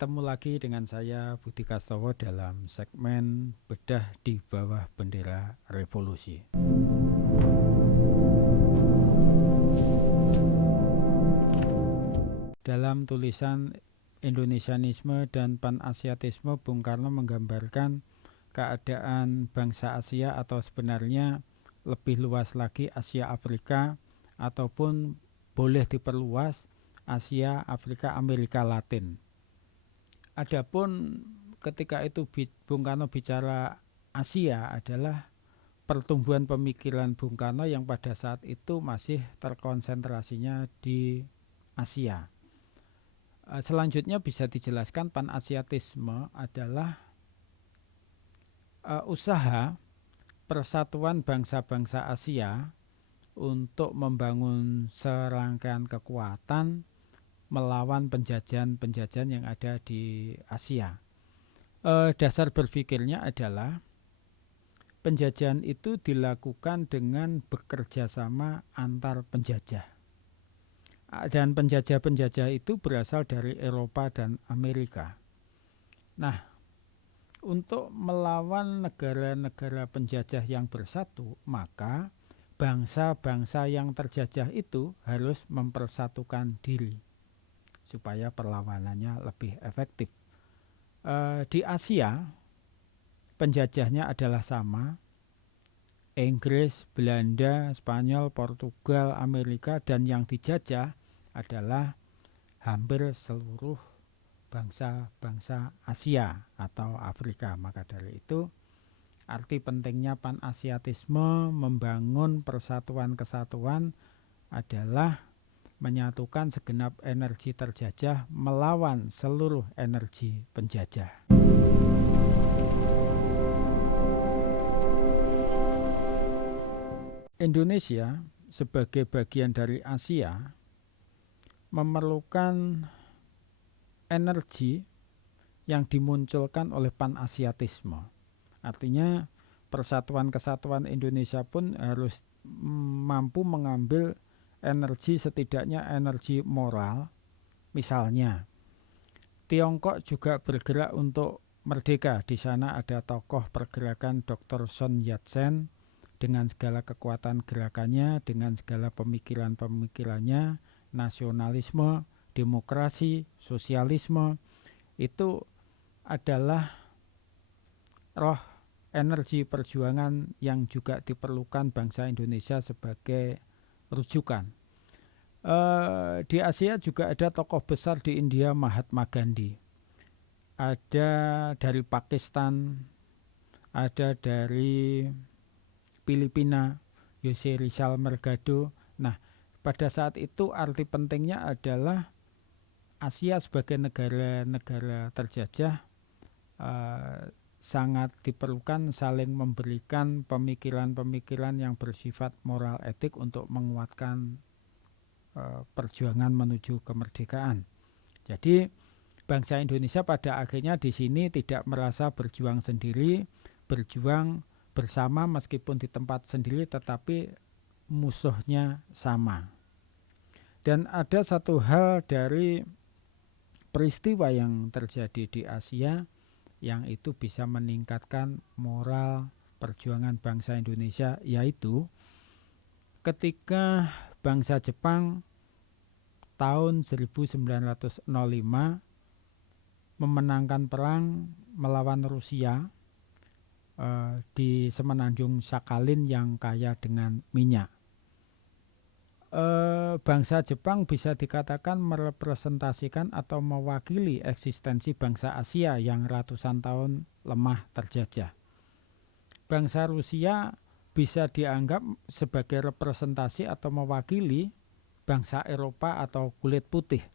Ketemu lagi dengan saya Budi Kastowo dalam segmen Bedah di Bawah Bendera Revolusi. Dalam tulisan Indonesianisme dan Pan-Asiatisme, Bung Karno menggambarkan keadaan bangsa Asia atau sebenarnya lebih luas lagi Asia Afrika ataupun boleh diperluas Asia, Afrika, Amerika Latin. Adapun ketika itu Bung Karno bicara Asia adalah pertumbuhan pemikiran Bung Karno yang pada saat itu masih terkonsentrasinya di Asia. Selanjutnya bisa dijelaskan Pan-Asiatisme adalah usaha persatuan bangsa-bangsa Asia untuk membangun serangkaian kekuatan melawan penjajahan-penjajahan yang ada di Asia. Dasar berpikirnya adalah penjajahan itu dilakukan dengan bekerja sama antar penjajah. Dan penjajah-penjajah itu berasal dari Eropa dan Amerika. Nah, untuk melawan negara-negara penjajah yang bersatu, maka bangsa-bangsa yang terjajah itu harus mempersatukan diri supaya perlawanannya lebih efektif. Di Asia, penjajahnya adalah sama, Inggris, Belanda, Spanyol, Portugal, Amerika, dan yang dijajah adalah hampir seluruh bangsa-bangsa Asia atau Afrika. Maka dari itu, arti pentingnya Pan-Asiatisme membangun persatuan-kesatuan adalah menyatukan segenap energi terjajah melawan seluruh energi penjajah. Indonesia sebagai bagian dari Asia memerlukan energi yang dimunculkan oleh Pan-Asiatisme. Artinya persatuan kesatuan Indonesia pun harus mampu mengambil energi, setidaknya energi moral. Misalnya Tiongkok juga bergerak untuk merdeka. Di sana ada tokoh pergerakan Dr. Sun Yat-sen dengan segala kekuatan gerakannya, dengan segala pemikiran-pemikirannya, nasionalisme, demokrasi, sosialisme, itu adalah roh energi perjuangan yang juga diperlukan bangsa Indonesia sebagai rujukan. Di Asia juga ada tokoh besar di India, Mahatma Gandhi. Ada dari Pakistan, ada dari Filipina, Jose Rizal Mercado. Nah, pada saat itu arti pentingnya adalah Asia sebagai negara-negara terjajah sangat diperlukan saling memberikan pemikiran-pemikiran yang bersifat moral etik untuk menguatkan perjuangan menuju kemerdekaan. Jadi bangsa Indonesia pada akhirnya di sini tidak merasa berjuang sendiri, berjuang bersama meskipun di tempat sendiri, tetapi musuhnya sama. Dan ada satu hal dari peristiwa yang terjadi di Asia yang itu bisa meningkatkan moral perjuangan bangsa Indonesia, yaitu ketika bangsa Jepang tahun 1905 memenangkan perang melawan Rusia di semenanjung Sakhalin yang kaya dengan minyak. Bangsa Jepang bisa dikatakan merepresentasikan atau mewakili eksistensi bangsa Asia yang ratusan tahun lemah terjajah. Bangsa Rusia bisa dianggap sebagai representasi atau mewakili bangsa Eropa atau kulit putih.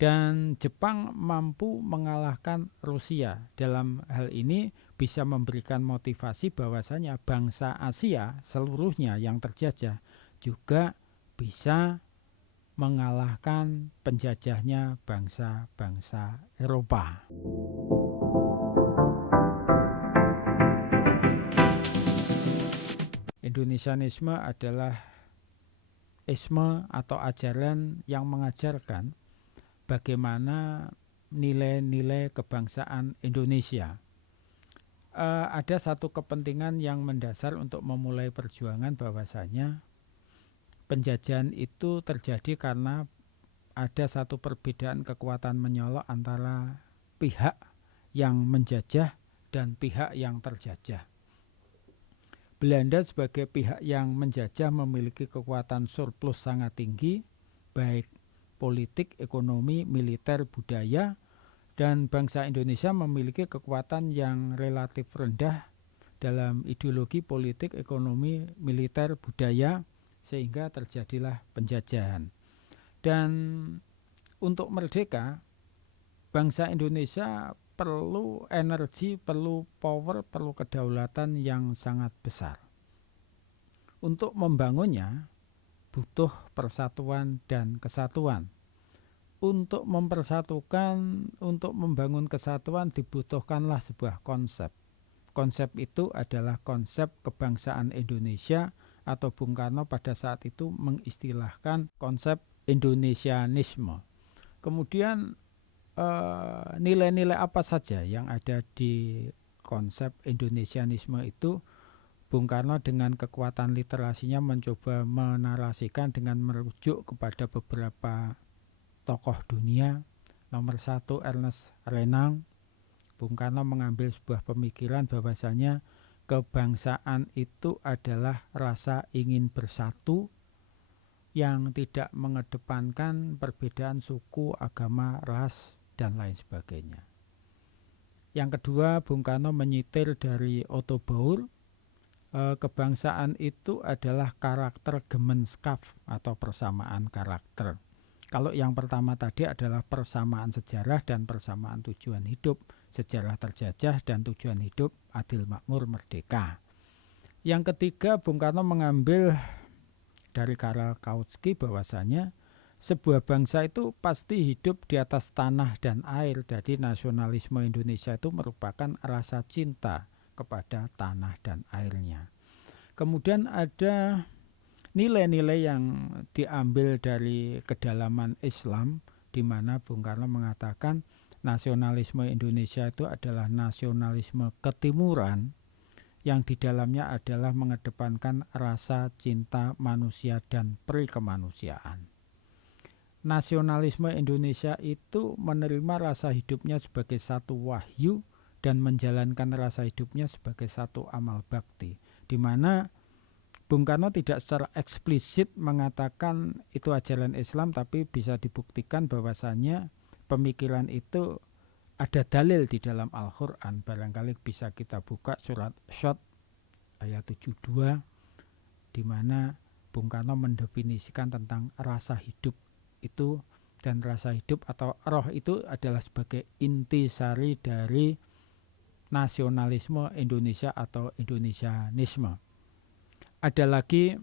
Dan Jepang mampu mengalahkan Rusia. Dalam hal ini bisa memberikan motivasi bahwasanya bangsa Asia seluruhnya yang terjajah juga bisa mengalahkan penjajahnya bangsa-bangsa Eropa. Indonesianisme adalah isme atau ajaran yang mengajarkan bagaimana nilai-nilai kebangsaan Indonesia. Ada satu kepentingan yang mendasar untuk memulai perjuangan bahwasanya penjajahan itu terjadi karena ada satu perbedaan kekuatan menyolok antara pihak yang menjajah dan pihak yang terjajah. Belanda sebagai pihak yang menjajah memiliki kekuatan surplus sangat tinggi, baik politik, ekonomi, militer, budaya, dan bangsa Indonesia memiliki kekuatan yang relatif rendah dalam ideologi politik, ekonomi, militer, budaya, sehingga terjadilah penjajahan. Dan untuk merdeka, bangsa Indonesia perlu energi, perlu power, perlu kedaulatan yang sangat besar. Untuk membangunnya butuh persatuan dan kesatuan. Untuk mempersatukan, untuk membangun kesatuan dibutuhkanlah sebuah konsep. Konsep itu adalah konsep kebangsaan Indonesia, atau Bung Karno pada saat itu mengistilahkan konsep Indonesianisme. Kemudian nilai-nilai apa saja yang ada di konsep Indonesianisme itu, Bung Karno dengan kekuatan literasinya mencoba menarasikan dengan merujuk kepada beberapa tokoh dunia. Nomor 1 Ernest Renan. Bung Karno mengambil sebuah pemikiran bahwasanya kebangsaan itu adalah rasa ingin bersatu yang tidak mengedepankan perbedaan suku, agama, ras, dan lain sebagainya. Yang kedua, Bung Karno menyitir dari Otto Baur, kebangsaan itu adalah karakter gemenskap atau persamaan karakter. Kalau yang pertama tadi adalah persamaan sejarah dan persamaan tujuan hidup, sejarah terjajah dan tujuan hidup adil, makmur, merdeka. Yang ketiga, Bung Karno mengambil dari Karl Kautsky bahwasanya sebuah bangsa itu pasti hidup di atas tanah dan air. Jadi nasionalisme Indonesia itu merupakan rasa cinta kepada tanah dan airnya. Kemudian ada nilai-nilai yang diambil dari kedalaman Islam, di mana Bung Karno mengatakan nasionalisme Indonesia itu adalah nasionalisme ketimuran yang di dalamnya adalah mengedepankan rasa cinta manusia dan peri kemanusiaan. Nasionalisme Indonesia itu menerima rasa hidupnya sebagai satu wahyu dan menjalankan rasa hidupnya sebagai satu amal bakti, di mana Bung Karno tidak secara eksplisit mengatakan itu ajaran Islam, tapi bisa dibuktikan bahwasannya pemikiran itu ada dalil di dalam Al-Quran. Barangkali bisa kita buka surat Syad ayat 72, di mana Bung Karno mendefinisikan tentang rasa hidup itu, dan rasa hidup atau roh itu adalah sebagai intisari dari nasionalisme Indonesia atau Indonesianisme. Ada lagi,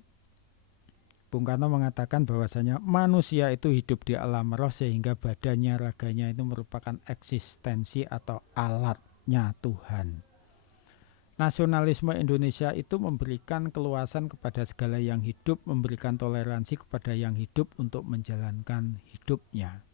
Bung Karno mengatakan bahwasanya manusia itu hidup di alam roh sehingga badannya, raganya itu merupakan eksistensi atau alatnya Tuhan. Nasionalisme Indonesia itu memberikan keluasan kepada segala yang hidup, memberikan toleransi kepada yang hidup untuk menjalankan hidupnya.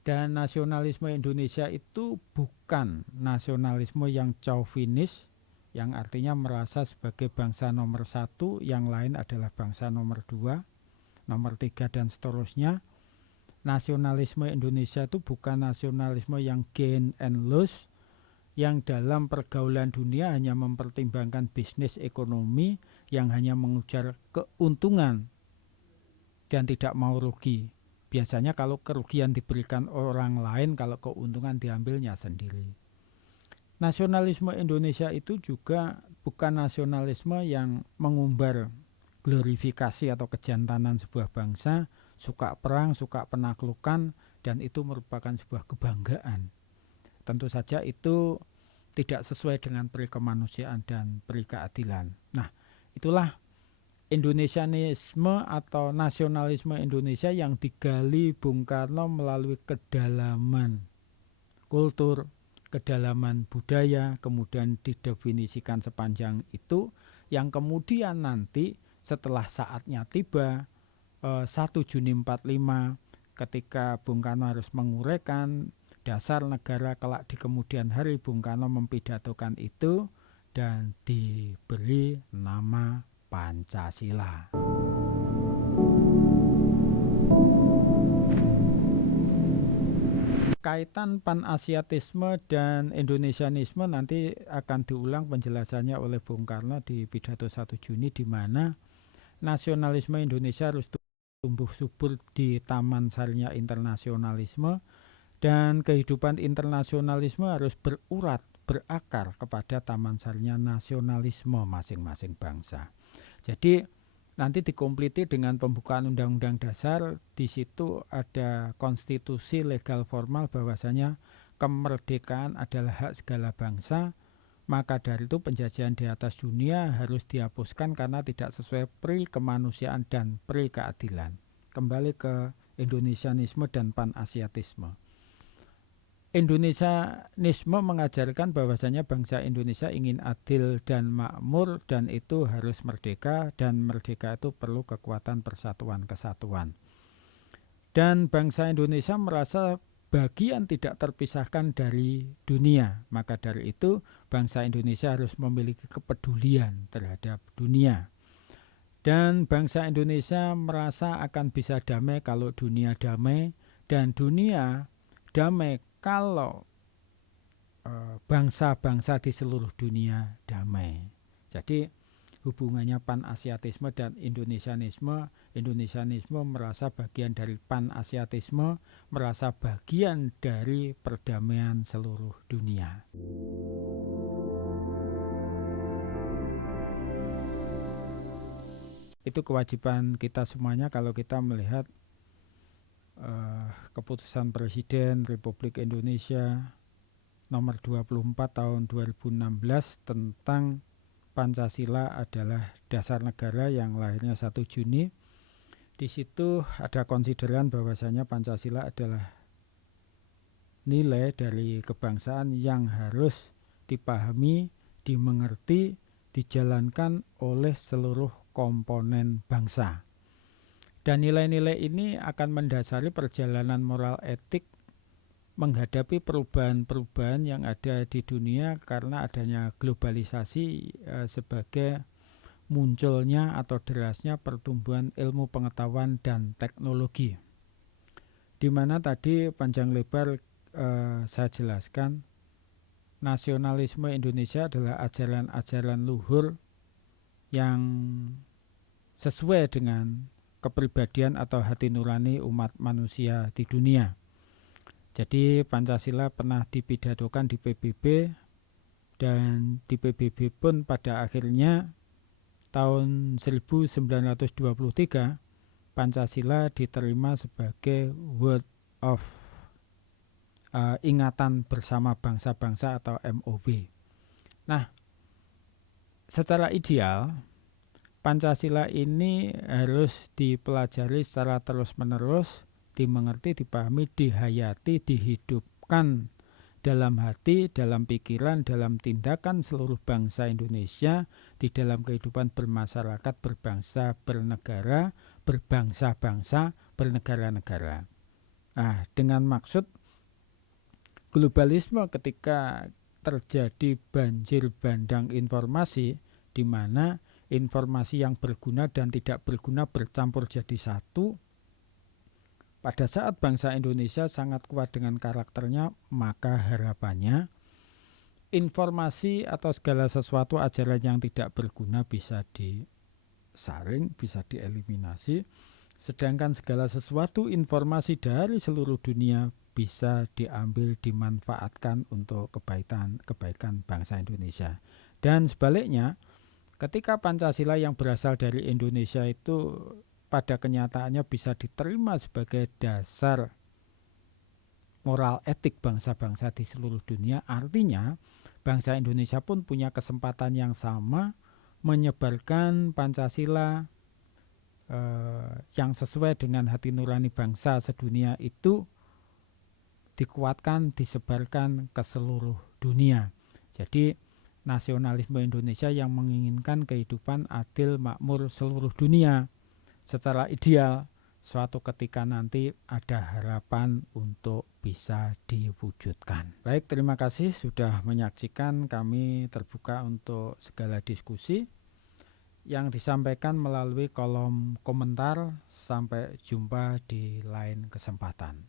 Dan nasionalisme Indonesia itu bukan nasionalisme yang chauvinis, yang artinya merasa sebagai bangsa nomor 1, yang lain adalah bangsa nomor 2, nomor 3, dan seterusnya. Nasionalisme Indonesia itu bukan nasionalisme yang gain and lose, yang dalam pergaulan dunia hanya mempertimbangkan bisnis ekonomi, yang hanya mengejar keuntungan dan tidak mau rugi. Biasanya kalau kerugian diberikan orang lain, kalau keuntungan diambilnya sendiri. Nasionalisme Indonesia itu juga bukan nasionalisme yang mengumbar glorifikasi atau kejantanan sebuah bangsa, suka perang, suka penaklukan, dan itu merupakan sebuah kebanggaan. Tentu saja itu tidak sesuai dengan peri kemanusiaan dan peri keadilan. Nah, itulah Indonesianisme atau nasionalisme Indonesia yang digali Bung Karno melalui kedalaman kultur, kedalaman budaya, kemudian didefinisikan sepanjang itu, yang kemudian nanti setelah saatnya tiba 1 Juni 45, ketika Bung Karno harus menguraikan dasar negara kelak di kemudian hari Bung Karno mempidatokan itu dan diberi nama Pancasila. Kaitan Pan-Asiatisme dan Indonesianisme nanti akan diulang penjelasannya oleh Bung Karno di pidato 1 Juni, di mana nasionalisme Indonesia harus tumbuh subur di taman sarinya internasionalisme, dan kehidupan internasionalisme harus berakar kepada taman sarinya nasionalisme masing-masing bangsa. Jadi nanti dikompliti dengan pembukaan Undang-Undang Dasar. Di situ ada konstitusi legal formal bahwasanya kemerdekaan adalah hak segala bangsa. Maka dari itu penjajahan di atas dunia harus dihapuskan karena tidak sesuai pri kemanusiaan dan pri keadilan. Kembali ke Indonesianisme dan Pan-Asiatisme. Indonesianisme mengajarkan bahwasanya bangsa Indonesia ingin adil dan makmur, dan itu harus merdeka, dan merdeka itu perlu kekuatan persatuan kesatuan. Dan bangsa Indonesia merasa bagian tidak terpisahkan dari dunia. Maka dari itu bangsa Indonesia harus memiliki kepedulian terhadap dunia. Dan bangsa Indonesia merasa akan bisa damai kalau dunia damai, dan dunia damai kalau bangsa-bangsa di seluruh dunia damai. Jadi hubungannya Pan-Asiatisme dan Indonesianisme. Indonesianisme merasa bagian dari Pan-Asiatisme, merasa bagian dari perdamaian seluruh dunia. Itu kewajiban kita semuanya kalau kita melihat keputusan Presiden Republik Indonesia nomor 24 tahun 2016 tentang Pancasila adalah dasar negara yang lahirnya 1 Juni. Di situ ada konsideran bahwasanya Pancasila adalah nilai dari kebangsaan yang harus dipahami, dimengerti, dijalankan oleh seluruh komponen bangsa. Dan nilai-nilai ini akan mendasari perjalanan moral etik menghadapi perubahan-perubahan yang ada di dunia karena adanya globalisasi sebagai munculnya atau derasnya pertumbuhan ilmu pengetahuan dan teknologi. Di mana tadi panjang lebar saya jelaskan, nasionalisme Indonesia adalah ajaran-ajaran luhur yang sesuai dengan kepribadian atau hati nurani umat manusia di dunia. Jadi Pancasila pernah dipidatokan di PBB, dan di PBB pun pada akhirnya tahun 1923 Pancasila diterima sebagai Word of Ingatan Bersama Bangsa-Bangsa atau MOB. Nah, secara ideal Pancasila ini harus dipelajari secara terus-menerus, dimengerti, dipahami, dihayati, dihidupkan dalam hati, dalam pikiran, dalam tindakan seluruh bangsa Indonesia di dalam kehidupan bermasyarakat, berbangsa, bernegara, berbangsa-bangsa, bernegara-negara. Nah, dengan maksud globalisme ketika terjadi banjir bandang informasi, di mana informasi yang berguna dan tidak berguna bercampur jadi satu. Pada saat bangsa Indonesia sangat kuat dengan karakternya, maka harapannya informasi atau segala sesuatu ajaran yang tidak berguna bisa disaring, bisa dieliminasi. Sedangkan segala sesuatu informasi dari seluruh dunia bisa diambil, dimanfaatkan untuk kebaikan bangsa Indonesia. Dan sebaliknya, ketika Pancasila yang berasal dari Indonesia itu pada kenyataannya bisa diterima sebagai dasar moral etik bangsa-bangsa di seluruh dunia, artinya bangsa Indonesia pun punya kesempatan yang sama menyebarkan Pancasila yang sesuai dengan hati nurani bangsa sedunia itu, dikuatkan, disebarkan ke seluruh dunia. Jadi nasionalisme Indonesia yang menginginkan kehidupan adil makmur seluruh dunia secara ideal, suatu ketika nanti ada harapan untuk bisa diwujudkan. Baik, terima kasih sudah menyaksikan. Kami terbuka untuk segala diskusi yang disampaikan melalui kolom komentar. Sampai jumpa di lain kesempatan.